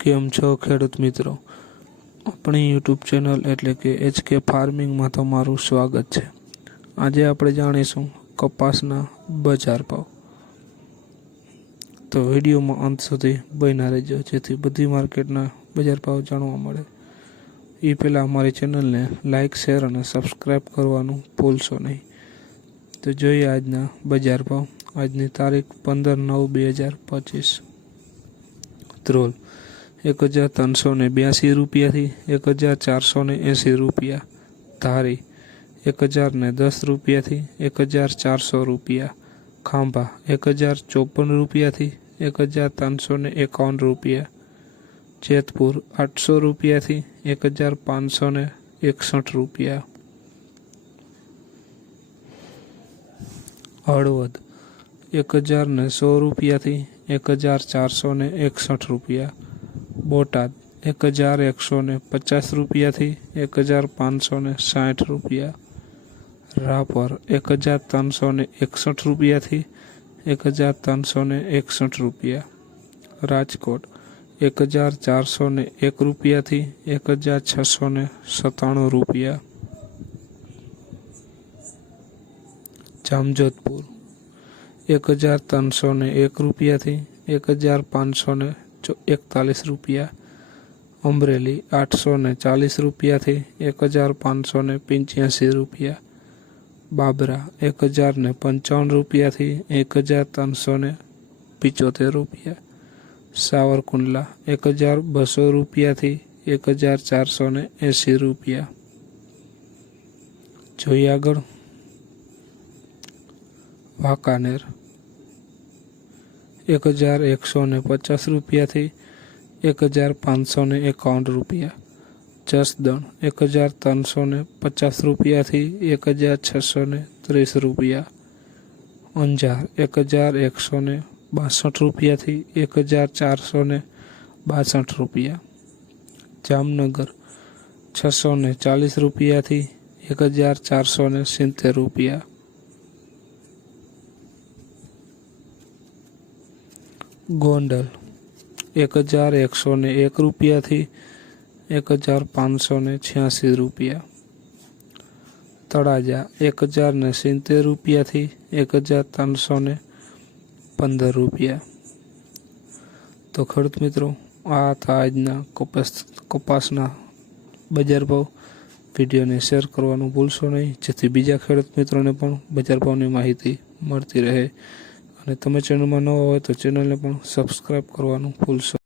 કેમ છો ખેડૂત મિત્રો? આપણી યુટ્યુબ ચેનલ એટલે કે એચ કે ફાર્મિંગમાં તમારું સ્વાગત છે. આજે આપણે જાણીશું કપાસના બજાર ભાવ. તો વિડીયોમાં અંત સુધી બન્યા રહેજો, જેથી બધી માર્કેટના બજાર ભાવ જાણવા મળે. એ પહેલાં અમારી ચેનલને લાઇક શેર અને સબસ્ક્રાઈબ કરવાનું ભૂલશો નહીં. તો જોઈએ આજના બજાર ભાવ. આજની તારીખ પંદર નવ બે હજાર પચીસ. ધ્રોલ. એક હજાર ત્રણસો ને બ્યાસી રૂપિયાથી એક હજાર ચારસો ને એંસી રૂપિયા ધારી એક હજાર ને દસ રૂપિયાથી એક હજાર ચારસો રૂપિયા ખાંભા એક હજાર ચોપન રૂપિયાથી એક હજાર ત્રણસો ને એકાવન રૂપિયા જેતપુર આઠસો રૂપિયાથી એક હજાર પાંચસો ને એકસઠ રૂપિયા હળવદ એક હજાર ને સો રૂપિયાથી એક હજાર ચારસો ને એકસઠ રૂપિયા બોટાદ એક હજાર એકસો ને પચાસ રૂપિયાથી એક હજાર પાંચસો ને સાઠ રૂપિયા રાપર એક હજાર ત્રણસો ને એકસઠ રૂપિયાથી એક હજાર ત્રણસો ને એકસઠ રૂપિયા રાજકોટ એક હજાર ચારસો ને એક રૂપિયાથી એક હજાર છસો ને સત્તાણું રૂપિયા જામજોધપુર એક હજાર ત્રણસો ને એક રૂપિયાથી એક હજાર પાંચસો ને એકતાલીસ રૂપિયા અમરેલી આઠસો ને ચાલીસ રૂપિયાથી એક હજાર પાંચસો ને પંચ્યાસી રૂપિયા બાબરા એક હજાર ને પંચાવન રૂપિયાથી એક હજાર ત્રણસો ને પિચોતેર રૂપિયા સાવરકુંડલા એક હજાર બસો રૂપિયાથી એક હજાર ચારસો ને એંસી રૂપિયા જોઈએ આગળ વાંકાનેર એક હજાર એકસો ને પચાસ રૂપિયાથી એક હજાર પાંચસો ને એકાવન રૂપિયા જસદણ એક હજાર ત્રણસો ને પચાસ રૂપિયાથી એક હજાર છસો ને ત્રીસ રૂપિયા અંજાર એક હજાર એકસો ને બાસઠ રૂપિયાથી એક હજાર ચારસો ને બાસઠ રૂપિયા જામનગર છસો ને ચાલીસ રૂપિયાથી એક હજાર ચારસો ને સિત્તેર રૂપિયા ગોંડલ. એક હજાર એકસો ને એક રૂપિયાથી એક હજાર પાંચસો ને છ્યાસી રૂપિયા. તળાજા એક હજાર ને સિત્તેર રૂપિયાથી એક હજાર ત્રણસો ને પંદર રૂપિયા. તો ખેડૂત મિત્રો, આ હતા આજના કપાસ, કપાસના બજાર ભાવ. વિડીયોને શેર કરવાનું ભૂલશો નહીં. જેથી બીજા ખેડૂત મિત્રોને પણ બજાર ભાવની માહિતી મળતી રહે. અને તમે ચેનલમાં નવા હોય તો ચેનલને પણ સબસ્ક્રાઈબ કરવાનું ભૂલશો